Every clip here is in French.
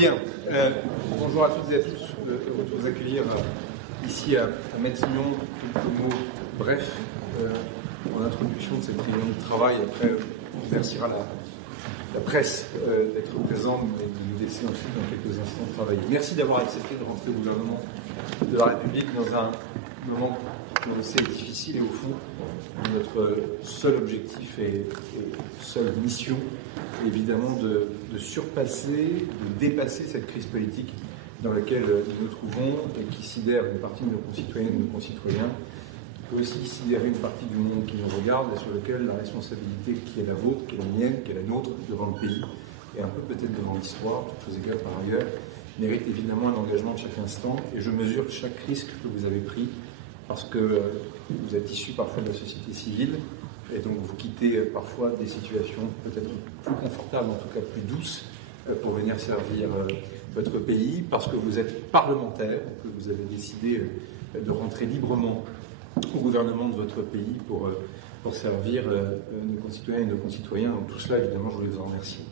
Bien, bonjour à toutes et à tous, heureux de vous accueillir ici à Matignon. Quelques mots brefs en introduction de cette réunion de travail. Après, on remerciera la presse d'être présente et de nous laisser ensuite dans quelques instants travailler. Merci d'avoir accepté de rentrer au gouvernement de la République dans un moment que l'on sait difficile et au fond, notre seul objectif et seule mission est évidemment de surpasser, de dépasser cette crise politique dans laquelle nous nous trouvons et qui sidère une partie de nos concitoyennes et de nos concitoyens, qui peut aussi sidérer une partie du monde qui nous regarde et sur lequel la responsabilité qui est la vôtre, qui est la mienne, qui est la nôtre devant le pays et un peu peut-être devant l'histoire, toutes choses égales par ailleurs, mérite évidemment un engagement de chaque instant et je mesure chaque risque que vous avez pris parce que vous êtes issus parfois de la société civile et donc vous quittez parfois des situations peut-être plus confortables, en tout cas plus douces, pour venir servir votre pays, parce que vous êtes parlementaire, que vous avez décidé de rentrer librement au gouvernement de votre pays pour servir nos concitoyens et nos concitoyens. Donc tout cela, évidemment, je voulais vous en remercier.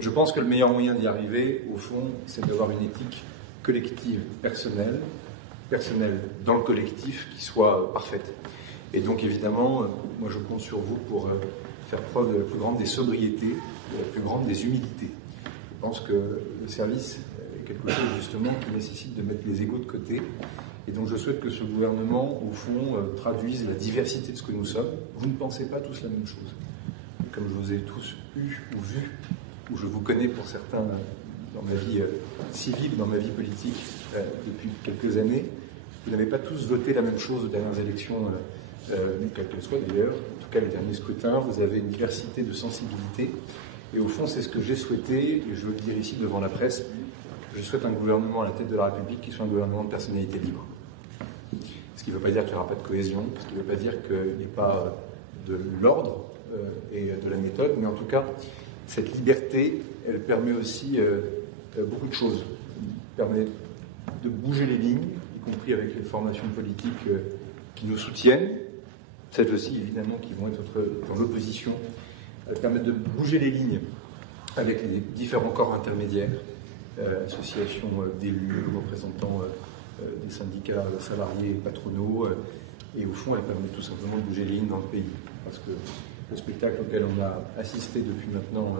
Je pense que le meilleur moyen d'y arriver, au fond, c'est d'avoir une éthique collective, personnelle dans le collectif, qui soit parfaite. Et donc, évidemment, moi, je compte sur vous pour faire preuve de la plus grande des sobriétés, de la plus grande des humilités. Je pense que le service est quelque chose, justement, qui nécessite de mettre les égos de côté. Et donc, je souhaite que ce gouvernement, au fond, traduise la diversité de ce que nous sommes. Vous ne pensez pas tous la même chose. Comme je vous ai tous eu ou vu, ou je vous connais pour certains dans ma vie civile, dans ma vie politique depuis quelques années, vous n'avez pas tous voté la même chose aux dernières élections, quelles qu'elles soient d'ailleurs, en tout cas les derniers scrutins, vous avez une diversité de sensibilités, et au fond c'est ce que j'ai souhaité, et je veux le dire ici devant la presse, je souhaite un gouvernement à la tête de la République qui soit un gouvernement de personnalité libre. Ce qui ne veut pas dire qu'il n'y aura pas de cohésion, ce qui ne veut pas dire qu'il n'y ait pas de l'ordre et de la méthode, mais en tout cas, cette liberté, elle permet aussi beaucoup de choses. Elle permet de bouger les lignes, y compris avec les formations politiques qui nous soutiennent, celles aussi évidemment qui vont être dans l'opposition. Elle permet de bouger les lignes avec les différents corps intermédiaires, associations d'élus, représentants des syndicats salariés et patronaux, et au fond elle permet tout simplement de bouger les lignes dans le pays. Parce que le spectacle auquel on a assisté depuis maintenant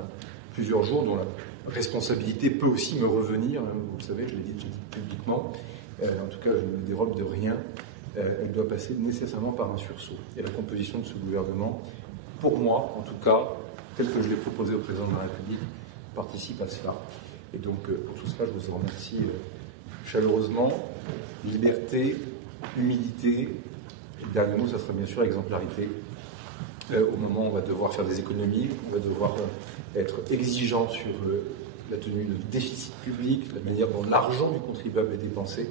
plusieurs jours, dont la responsabilité peut aussi me revenir, vous le savez, je l'ai dit publiquement, en tout cas je ne me dérobe de rien, elle doit passer nécessairement par un sursaut. Et la composition de ce gouvernement, pour moi en tout cas, tel que je l'ai proposé au président de la République, participe à cela. Et donc pour tout cela, je vous en remercie chaleureusement. Liberté, humilité, et le dernier mot, ça sera bien sûr exemplarité. Au moment où on va devoir faire des économies, on va devoir être exigeant sur la tenue de déficit public, la manière dont l'argent du contribuable est dépensé.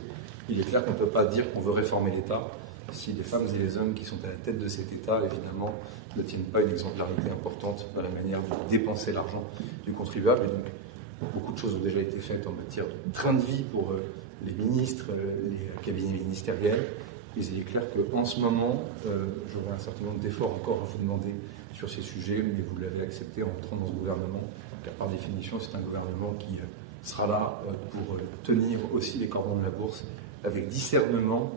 Il est clair qu'on ne peut pas dire qu'on veut réformer l'État si les femmes et les hommes qui sont à la tête de cet État, évidemment, ne tiennent pas une exemplarité importante dans la manière de dépenser l'argent du contribuable. Et donc, beaucoup de choses ont déjà été faites en matière de train de vie pour les ministres, les cabinets ministériels. Mais il est clair qu'en ce moment, j'aurai un certain nombre d'efforts encore à vous demander sur ces sujets, mais vous l'avez accepté en entrant dans ce gouvernement, car par définition, c'est un gouvernement qui sera là pour tenir aussi les cordons de la bourse avec discernement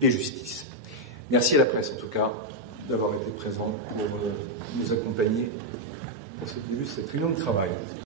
et justice. Merci à la presse, en tout cas, d'avoir été présent pour nous accompagner pour cette réunion de travail.